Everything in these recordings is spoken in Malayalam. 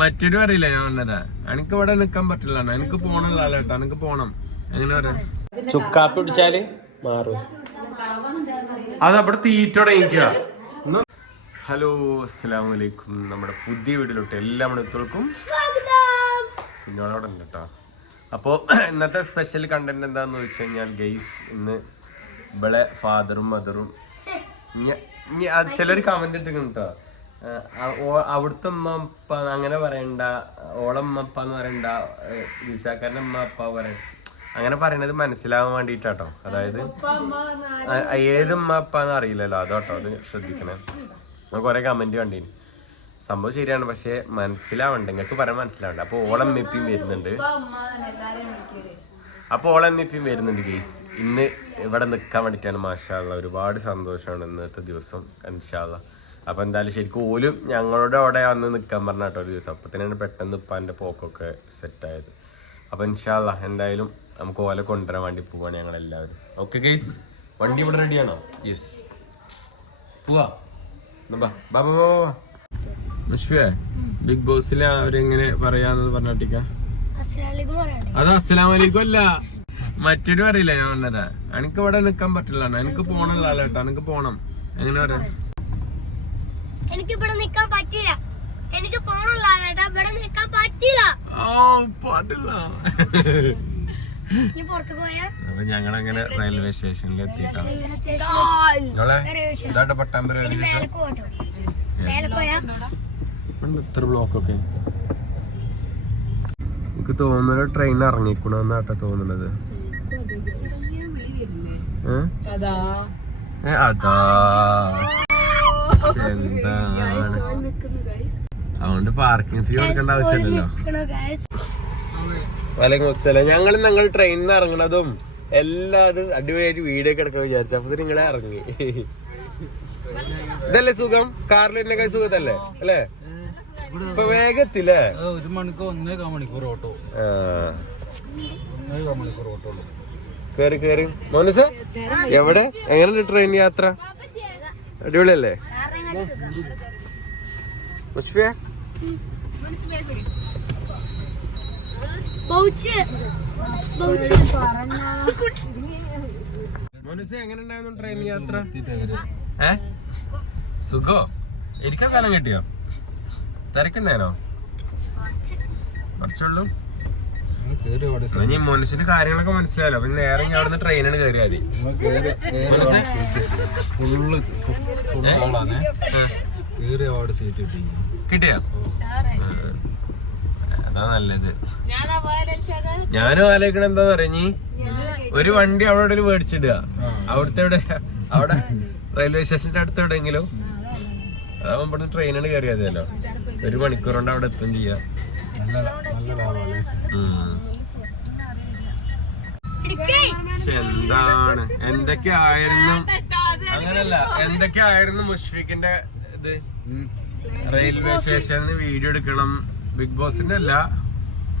മറ്റൊരു അറിയില്ല ഞാൻ വന്നതാ. എനിക്ക് ഇവിടെ നിക്കാൻ പറ്റില്ല എനിക്ക് പോണല്ലോ കേട്ടോ. എനിക്ക് പോണം. എങ്ങനെ പറയാ? ചുക്കാപ്പി പിടിച്ചാൽ മാറും. അത് അവിടെ തീറ്റ തുടങ്ങിക്കുക. ഹലോ അസ്സാം വലൈക്കും നമ്മുടെ പുതിയ വീട്ടിലോട്ട് എല്ലാ മണിത്തോൾക്കും കുഞ്ഞോളോടെ ഉണ്ട് കേട്ടോ. അപ്പോൾ ഇന്നത്തെ സ്പെഷ്യൽ കണ്ടന്റ് എന്താന്ന് വെച്ച് കഴിഞ്ഞാൽ ഗെയ്സ് ഇന്ന് ഇവളെ ഫാദറും മദറും ചിലർ കമന്റ് ഇട്ടിട്ടുണ്ട് കേട്ടോ. അവിടുത്തെ ഉമ്മ അപ്പ അങ്ങനെ പറയണ്ട. ഓളമ്മ അപ്പ എന്ന് പറയണ്ട. ദിശാക്കാരന്റെ അമ്മ അപ്പ പറയണ്ട. അങ്ങനെ പറയണത് മനസ്സിലാവാൻ വേണ്ടിട്ടാട്ടോ അതായത് ഏത് ഉമ്മ എന്ന് അറിയില്ലല്ലോ. അതോട്ടോ അത് ശ്രദ്ധിക്കണേ. കുറെ കമന്റ് കണ്ടീന്. സംഭവം ശരിയാണ് പക്ഷെ മനസ്സിലാവണ്ട. നിങ്ങൾക്ക് പറയാൻ മനസ്സിലാവണ്ട. അപ്പൊ ഓളം മെപ്പിയും വരുന്നുണ്ട്. അപ്പൊ ഓളം മെപ്പിയും വരുന്നുണ്ട് ഗെയ്സ് ഇന്ന് ഇവിടെ നിൽക്കാൻ വേണ്ടിയിട്ടാണ് മാഷാള്ള ഒരുപാട് സന്തോഷമാണ് ഇന്നത്തെ ദിവസം ഇൻഷാല്ല അപ്പൊ എന്തായാലും ശരിക്കും ഓലും ഞങ്ങളുടെ അവിടെ വന്ന് നിൽക്കാൻ പറഞ്ഞ കേട്ടോ ഒരു ദിവസം. അപ്പൊ തന്നെയാണ് പെട്ടെന്ന് ഇപ്പാന്റെ പോക്കൊക്കെ സെറ്റായത് അപ്പം ഇൻഷാല്ല എന്തായാലും നമുക്ക് ഓല കൊണ്ടുവരാൻ വേണ്ടി പോവാണ് ഞങ്ങൾ എല്ലാവരും ഓക്കെ ഗൈസ് വണ്ടി ഇവിടെ റെഡിയാണോ യെസ് പോവാ. മുഷ്ഫിയെ ബിഗ് ബോസിലെ അവരെങ്ങനെ പറയാന്ന് പറഞ്ഞിട്ടിക്ക അത് അസ്സലാമലൈക്കും അല്ല. മറ്റൊരു അറിയില്ല ഞാൻ പറഞ്ഞതാ? എനിക്ക് ഇവിടെ നിക്കാൻ പറ്റില്ല എനിക്ക് പോണല്ലോ ആളേട്ടാ എനിക്ക് പോണം. എങ്ങനെ പറയാ? എനിക്ക് ഇവിടെ നിക്കാൻ പറ്റില്ല. എനിക്ക് പോണുള്ള ചേട്ടാ ഇവിടെ നിക്കാൻ പറ്റില്ല. ഓ പാട്ടില്ല നീ പുറത്തു പോയാ? അപ്പൊ ഞങ്ങളങ്ങനെ റെയിൽവേ സ്റ്റേഷനിൽ എത്തിയിട്ടാണ്. ഇതാട്ടെ പട്ടാമ്പര റെയിൽവേ സ്റ്റേഷൻ. ഇത്ര ബ്ലോക്കൊക്കെ. എനിക്ക് തോന്നുന്നത് ട്രെയിൻ ഇറങ്ങിക്കണെന്നാട്ടാ തോന്നുന്നത്. ഏ? ഏ, അതാ എന്താണ് അതുകൊണ്ട് പാർക്കിംഗ് ഫീ കൊടുക്കേണ്ട ആവശ്യമില്ലല്ലോ. വലൈക്കും അസ്സലാം. ഞങ്ങൾ ഞങ്ങൾ ട്രെയിനിൽ നിന്ന് ഇറങ്ങണതും എല്ലാം അത് അടിപൊളിയായിട്ട് വീഡിയോ ഒക്കെ എടുക്കാൻ വിചാരിച്ചു. അപ്പൊ നിങ്ങളെ ഇറങ്ങി. ഇതല്ലേ സുഖം? കാറിൽ തന്നെ സുഖത്തല്ലേ? അല്ലേ? ഇപ്പൊ വേഗത്തില്ലേ ഒരു മണിക്കൂർ ഒന്നേകാൽ മണിക്കൂർ ഓട്ടോ. ആ. ഒന്നേകാൽ മണിക്കൂർ ഓട്ടോ ഉള്ളൂ. കേറി കേറി. മോനുസ എവിടെ? എങ്ങനെയുണ്ട് ട്രെയിൻ യാത്ര? അടിപൊളിയല്ലേ? മുഷ്ഫിയ മനുഷ്യ എങ്ങനെ ഉണ്ടായിരുന്നു ട്രെയിൻ യാത്ര? ഏ? സുഖോ? ഇരിക്കാൻ സ്ഥലം കിട്ടിയോ? തിരക്കുണ്ടായിരുന്നോ? കുറച്ചുള്ളൂ. ഇനി മനുഷ്യന്റെ കാര്യങ്ങളൊക്കെ മനസ്സിലായല്ലോ. പിന്നെ നേരെ ഞാൻ അവിടുന്ന് ട്രെയിനാണ് കയറിയാൽ കിട്ടിയ ഫുൾ ആളാണ് കയറി അവിടെ സീറ്റ് കിട്ടി കിട്ടിയോ? അതാ നല്ലത്. ഞാനും ആലോചിക്കണ എന്താന്ന് പറഞ്ഞ ഒരു വണ്ടി അവിടെ ഒരു മേടിച്ചിടുക. അവിടുത്തെ എവിടെ? അവിടെ റെയിൽവേ സ്റ്റേഷന്റെ അടുത്ത് എവിടെയെങ്കിലും. അതാവുമ്പോ ട്രെയിനാണ് കയറിയതല്ലോ ഒരു മണിക്കൂർ കൊണ്ട് അവിടെ എത്തും ചെയ്യാം. പക്ഷെ എന്താണ്? എന്തൊക്കെ ആയിരുന്നു അങ്ങനല്ല എന്തൊക്കെ ആയിരുന്നു മുഷ്ഫിഖിന്റെ ഇത്? റെയിൽവേ സ്റ്റേഷനിൽ വീഡിയോ എടുക്കണം. ബിഗ് ബോസിന്റെ അല്ല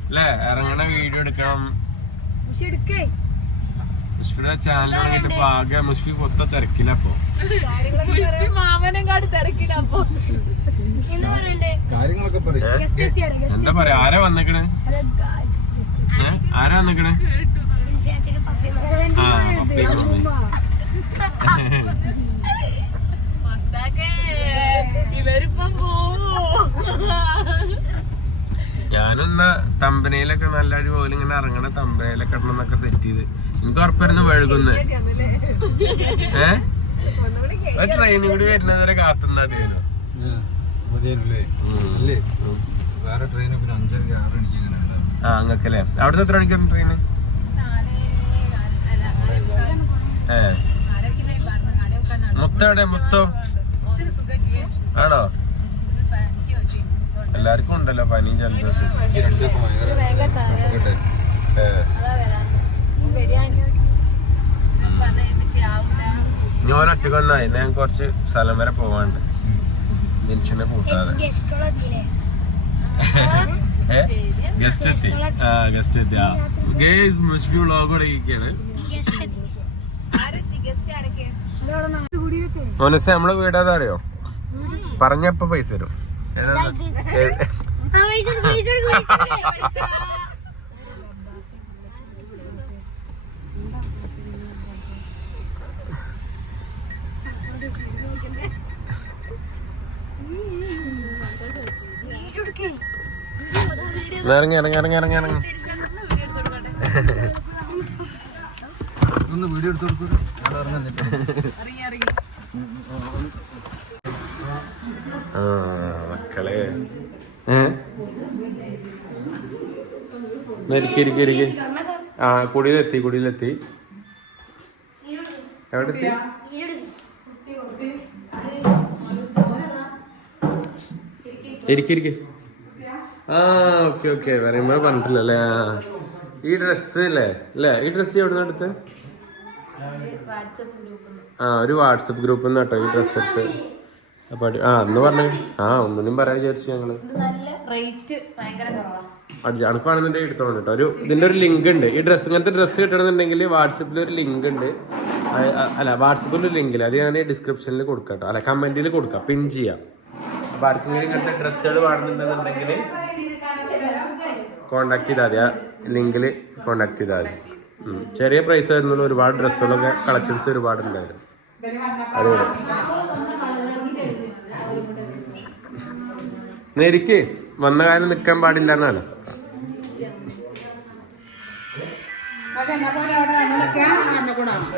അല്ലേ? ഇറങ്ങണ വീഡിയോ എടുക്കണം. എടുക്കേ മുഷ്ഫിയുടെ ചാനൽ തുടങ്ങിയിട്ട് ആകെ മുഷ്ഫി പൊത്ത തിരക്കിലപ്പോ മാമനെങ്കാട് തിരക്കിലപ്പോ അപ്പൊ എന്ന് പറയണ്ടേ? കാര്യങ്ങളൊക്കെ പറയും. എന്താ പറയാ? ആരാ വന്നേക്കണേ? ആരാ വന്നേക്കണേ? പപ്പി ആ പോവോ. ഞാനൊന്ന് തമ്പനയിലൊക്കെ നല്ല അടിപൊളി ഇങ്ങനെ ഇറങ്ങണ തമ്പനയിലൊക്കെ ഇടണമെന്നൊക്കെ സെറ്റ് ചെയ്ത്. എനിക്ക് ഉറപ്പായിരുന്നു വഴുകുന്ന. ഏഹ് ട്രെയിനും കൂടി വരുന്നതുവരെ കാത്തുന്നാ വേറെ ട്രെയിൻ പിന്നെ ആറ് മണിക്ക് ആ അങ്ങക്കല്ലേ? അവിടുത്തെ എത്ര മണിക്കാണ് ട്രെയിൻ ഏ. മുത്ത എവിടെ? മുത്തോ? ആണോ? എല്ലാവർക്കും ഉണ്ടല്ലോ പനിയും ജലദോഷം ഞാൻ ഒറ്റക്കൊണ്ടായി ഞാൻ കുറച്ച് സ്ഥലം വരെ പോവാണ്ട് ജംഗ്ഷനെ കൂട്ടാതെ ഗസ്റ്റുകളെത്തില്ലേ ഗസ്റ്റ് എത്തി. ആ ഗസ്റ്റ് എത്തി. ആ. ഗേസ് മുഷ്ഫി വ്ളോഗ് കൂടെ ഇരിക്കാണ് ഗസ്റ്റ് എത്തി. മോനസ് നമ്മളെ വീടാതെ അറിയോ പറഞ്ഞപ്പോ പൈസ തരും. ഏതാ? ഏ- ആ, പൈസ എടുക്ക്, പൈസ എടുക്ക്, പൈസ എടുക്ക്. വീഡിയോ എടുക്ക്. എന്നാ ഇറങ്ങി ഇറങ്ങി ഇറങ്ങി ഇറങ്ങി ഇറങ്ങി. ഒന്ന് വീഡിയോ എടുത്ത് കൊടുക്കൂ. മക്കളെ. ഏ? എന്നാ ഇരിക്ക് ഇരിക്ക് ഇരിക്ക്. ആ കുടിയിലെത്തി കുടിയിലെത്തി. എവിടെ എത്തി ആ ഓക്കെ ഓക്കെ. പറയുമ്പോ പറഞ്ഞിട്ടില്ലല്ലേ. ഈ ഡ്രസ്സ് അല്ലേ അല്ലേ? ഈ ഡ്രസ്സ് എവിടെ നിന്ന് എടുത്ത്? ആ ഒരു വാട്സപ്പ് ഗ്രൂപ്പിൽ നിന്ന് കേട്ടോ ഈ ഡ്രസ്സ് എടുത്ത്. അപ്പൊ ആ അന്ന് പറഞ്ഞു. ആ ഒന്നിനും പറയാൻ വിചാരിച്ചു ഞങ്ങൾ. അണുക്കാണെന്നുണ്ടെങ്കിൽ എടുത്തോണ്ട് കേട്ടോ. ഒരു ഇതിന്റെ ഒരു ലിങ്ക് ഉണ്ട്. ഈ ഡ്രസ്സ് ഇങ്ങനത്തെ ഡ്രസ്സ് കിട്ടണമെന്നുണ്ടെങ്കിൽ വാട്സപ്പിൽ ഒരു ലിങ്ക് ഉണ്ട്. അല്ല വാട്സപ്പിൽ ഒരു ലിങ്ക് അത് ഞാൻ ഡിസ്ക്രിപ്ഷനിൽ കൊടുക്കാം കേട്ടോ. അല്ല കമന്റിൽ കൊടുക്കാം. പിൻ ചെയ്യാം. അപ്പൊ ആർക്കെങ്കിലും ഇങ്ങനത്തെ ഡ്രസ്സുകൾ വേണമെന്നുണ്ടെന്നുണ്ടെങ്കിൽ കോണ്ടാക്ട് ചെയ്താൽ മതി ആ ലിങ്കിൽ കോണ്ടാക്ട് ചെയ്താൽ മതി ചെറിയ പ്രൈസ് വരുന്ന ഒരുപാട് ഡ്രസ്സുകളൊക്കെ കളക്ഷൻസ് ഒരുപാട് ഉണ്ടായിരുന്നു അടിപൊളി നേരിക്ക് വന്ന കാലം നിൽക്കാൻ പാടില്ല എന്നാണ്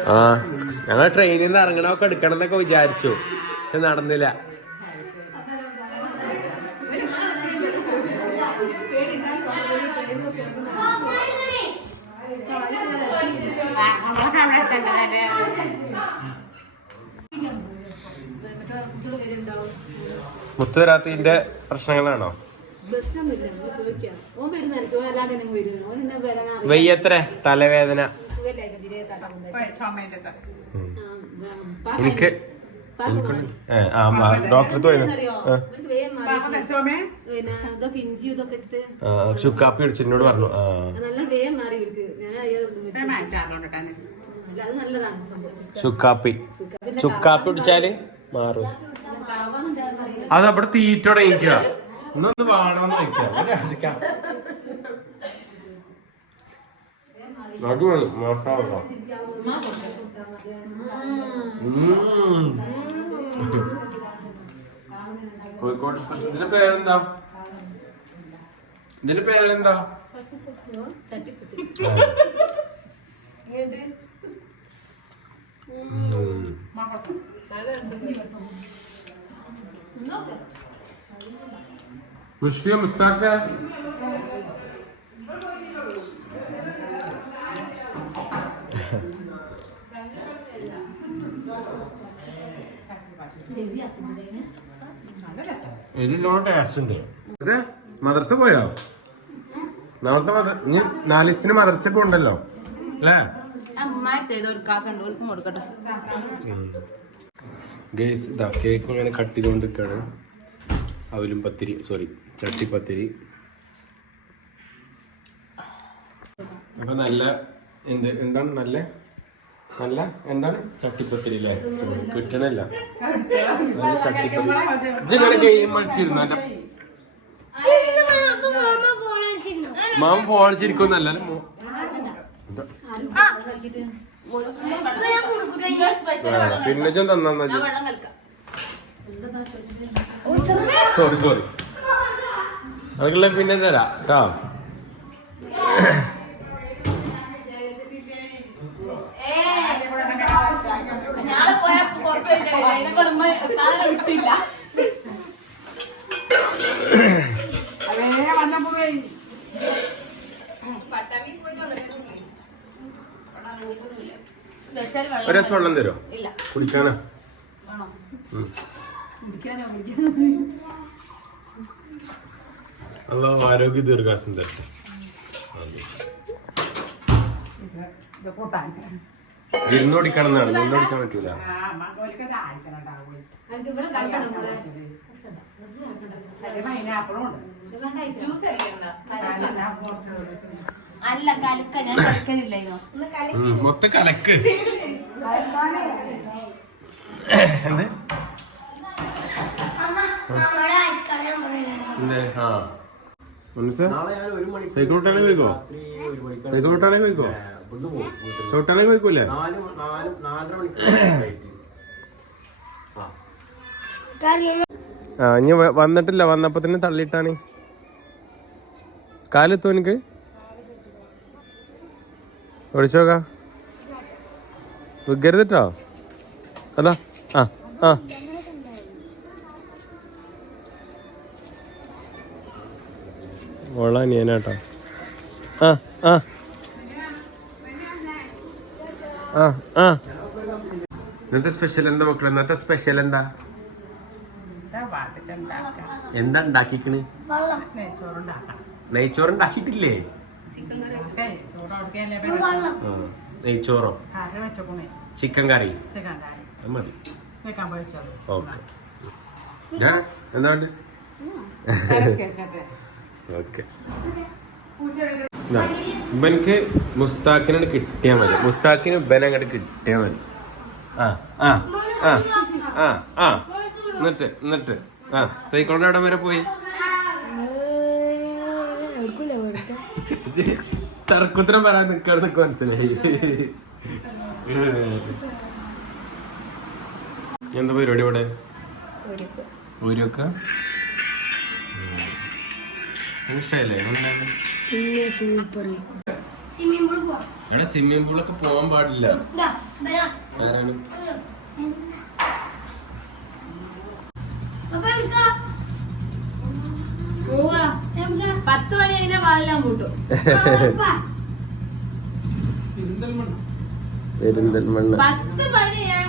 ആ. ഞങ്ങൾ ട്രെയിനിൽ നിന്ന് ഇറങ്ങണമൊക്കെ എടുക്കണം എന്നൊക്കെ വിചാരിച്ചു. പക്ഷെ നടന്നില്ല മുത്തു വരാത്തതിന്റെ പ്രശ്നങ്ങളാണോ പ്രശ്നമൊന്നുമില്ല നമ്മൾ ചോദിക്കാം ഓൻ വരുന്നതായിരിക്കും ഓൻ അല്ലാതെ നിങ്ങൾ വരുന്നു ഓൻ എന്നെ വരാൻ അറിയാം വെയ്യത്ര തലവേദന സുഖമില്ലായിരുന്നു തീരെ തട്ടമുണ്ട് എനിക്ക് എനിക്കുണ്ട്. ഏ, ആ ഡോക്ടർ തോന്നുന്നു അറിയോ എനിക്ക് പ്രശ്നങ്ങളാണോ? മാറി തലവേദന. എനിക്ക് ഇട്ടിട്ട്. ചുക്കാപ്പി അടിച്ചെന്നോട് പറഞ്ഞു. ചുക്കാപ്പി. ചുക്കാപ്പി കുടിച്ചാൽ മാറും. അത് അവിടെ തീറ്റ തുടങ്ങിക്കുക. ഇന്നൊന്ന് വേണമെന്ന് വെക്കാം. കോഴിക്കോട് സ്പെഷ്യൽ ഇതിന്റെ പേരെന്താ? ഇതിന്റെ പേരെന്താ? ഉം. മുഷ്ഫിയ പക്ഷേ മദർസ പോയോ? നാളത്തെ മദർ ഇനി നാല് ദിവസത്തിന് മദർസ പോണ്ടല്ലോ അല്ലേ? ഓൽക്കും കൊടുക്കട്ടെ. ഗേസ് ഇതാ കേക്ക് ഇങ്ങനെ കട്ട് ചെയ്തുകൊണ്ടിരിക്കുകയാണ് അവലും പത്തിരി സോറി ചട്ടി പത്തിരി. അപ്പൊ നല്ല എന്ത് എന്താണ് നല്ല? നല്ല എന്താണ്? ചട്ടിപ്പത്തിരി അല്ലേ കിട്ടണല്ല. നല്ല ചട്ടിപ്പത്തിരി ഇങ്ങനെ ഗെയിം കളിച്ചിരുന്നു? മാമ ഫോൺ കളിച്ചിരിക്കുന്നല്ല. പിന്നെ തന്നാ സോറി സോറി അതൊക്കെ പിന്നെ തരാം കേട്ടോ? ഞാൾ പോയപ്പോ കുറച്ച് കഴിഞ്ഞിട്ട് അതിനെ കൊടുമ്പോ വിട്ടില്ല. സ്പെഷ്യൽ ഒരു വെള്ളം രസം വെള്ളം തരുമോ ഇല്ല. കുടിക്കാനാ? വേണോ? ഉം. കുടിക്കാനോ? കുടിക്കാനോ? അള്ളാഹു ആരോഗ്യ ദീർഘാസം തരും വിരുന്ന് ഓടിക്കണം എന്നാണ് പറ്റൂല. എനിക്ക് ഇവിടെ കഴിക്കണം ഇവിടെ? ജ്യൂസ് അല്ല കലക്ക. ഞാൻ കഴിക്കലില്ലയോ ഉം, മൊത്തം കലക്ക്. എന്ത്? നമ്മുടെ ഐസ് കളയാൻ പറയുന്നത് എന്തേ? ആ. മനസ്സേ സൈക്കിൾ വിട്ടാലേ പോയിക്കോ? സൈക്കിൾ വിട്ടാലേ പോയിക്കോ? ചോട്ടാലേ പോയിക്കൂലേ? ആ. ഇനി വന്നിട്ടില്ല. വന്നപ്പോ തന്നെ തള്ളിയിട്ടാണ്. കാലെത്തോ എനിക്ക് ഓടിച്ചോക്കാ വിൽക്കരുതിട്ടോ അല്ല ആ ആ. കൊള്ളാൻ ഞാനാട്ടോ ആ ആ. ആ ആ. ഇന്നത്തെ സ്പെഷ്യൽ എന്താ മക്കളെ? ഇന്നത്തെ സ്പെഷ്യൽ എന്താ? എന്താ ഉണ്ടാക്കിക്കണ്? വെള്ളം. നെയ്ച്ചോറ്? Chicken curry. മതി. ഓക്കെ. ഞാൻ? എന്താ ഓക്കെ. ഇവനക്ക് മുസ്താഖിനോട് കിട്ടിയാൽ മതി. മുസ്താഖിന് ഇവനെ അങ്ങോട്ട് കിട്ടിയാൽ മതി. ആ ആ ആ ആ ആ. എന്നിട്ട് എന്നിട്ട്. ആ സൈക്കിളിന്റെ അവിടെ വരെ പോയി. തർക്കുത്തരം പറയാൻ നിൽക്കാണെന്നൊക്കെ മനസ്സിലായി. എന്താ പരിപാടി ഇവിടെ? ഊരൊക്കെ. ഇഷ്ടമല്ലേ പിന്നെ സൂപ്പർ സ്വിമ്മിംഗ് പൂൾ ഒക്കെ എടാ സ്വിമ്മിംഗ് പൂളൊക്കെ പോകാൻ പാടില്ല. ആരാണ്. പത്ത് മണി കഴിഞ്ഞാൽ വാതെല്ലാം കൂട്ടും. പെരിന്തൽമണ്ണ. പത്ത് മണിയാ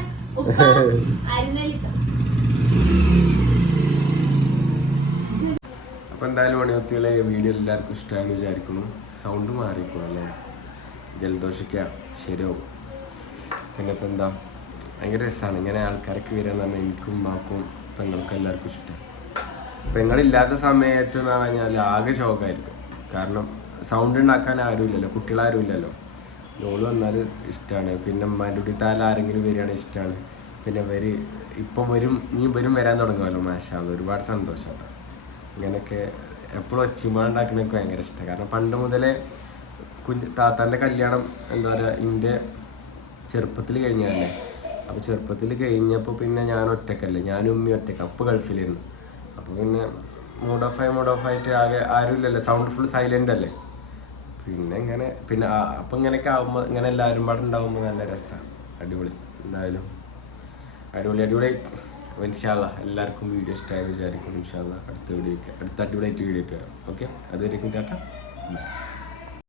അപ്പൊ എന്തായാലും മണിവത്തികളെ വീഡിയോ എല്ലാവർക്കും ഇഷ്ടമായെന്ന് വിചാരിക്കുന്നു. സൗണ്ട് മാറിക്കും അല്ലേ? ജലദോഷക്ക ശരിയാവും. പിന്നെ ഇപ്പം എന്താ? ഭയങ്കര രസമാണ് ഇങ്ങനെ ആൾക്കാരൊക്കെ വരാന്ന് പറഞ്ഞാൽ എനിക്കും ബാക്കും പെങ്ങൾക്കും എല്ലാവർക്കും ഇഷ്ടം. പെങ്ങളില്ലാത്ത സമയത്ത് എന്ന് പറഞ്ഞാൽ ആകെ ഷോക്കായിരിക്കും കാരണം സൗണ്ട് ഉണ്ടാക്കാൻ ആരുമില്ലല്ലോ കുട്ടികളാരും ഇല്ലല്ലോ ലോൾ വന്നാൽ ഇഷ്ടമാണ് പിന്നെ ഉമ്മാന്റെ താല ആരെങ്കിലും വരികയാണെങ്കിൽ ഇഷ്ടമാണ് പിന്നെ വര് ഇപ്പം വരും നീ വരും വരാൻ തുടങ്ങുമല്ലോ മാഷാള്ള ഒരുപാട് സന്തോഷമാണ് ഇങ്ങനെയൊക്കെ എപ്പോഴും ഒച്ചിമ ഉണ്ടാക്കണൊക്കെ ഭയങ്കര ഇഷ്ടമാണ് കാരണം പണ്ട് മുതലേ കുഞ്ഞ് താത്താന്റെ കല്യാണം എന്താ പറയുക എന്റെ ചെറുപ്പത്തിൽ കഴിഞ്ഞാലേ അപ്പോൾ ചെറുപ്പത്തിൽ കഴിഞ്ഞപ്പോൾ പിന്നെ ഞാൻ ഒറ്റക്കല്ലേ? ഞാനും ഉമ്മയും ഒറ്റയ്ക്ക്. അപ്പോൾ ഗൾഫിലായിരുന്നു അപ്പോൾ പിന്നെ മൂഡ് ഓഫ് ആയി മൂഡ് ഓഫ് ആയിട്ട് ആകെ ആരും ഇല്ലല്ലോ സൗണ്ട് ഫുൾ സൈലന്റ് അല്ലേ? പിന്നെ ഇങ്ങനെ പിന്നെ അപ്പം ഇങ്ങനെയൊക്കെ ആകുമ്പോൾ ഇങ്ങനെ എല്ലാവരും പാടെ ഉണ്ടാകുമ്പോൾ നല്ല രസമാണ് അടിപൊളി. എന്തായാലും അടിപൊളി അടിപൊളി. ഇൻഷാല്ല എല്ലാവർക്കും വീഡിയോ ഇഷ്ടമായി വിചാരിക്കും ഇൻഷാല്ല അടുത്ത വീഡിയോ അടുത്ത അടിപൊളിയായിട്ട് വീഡിയോ ഇട്ട് വരാം. Okay tata. ചേട്ടാ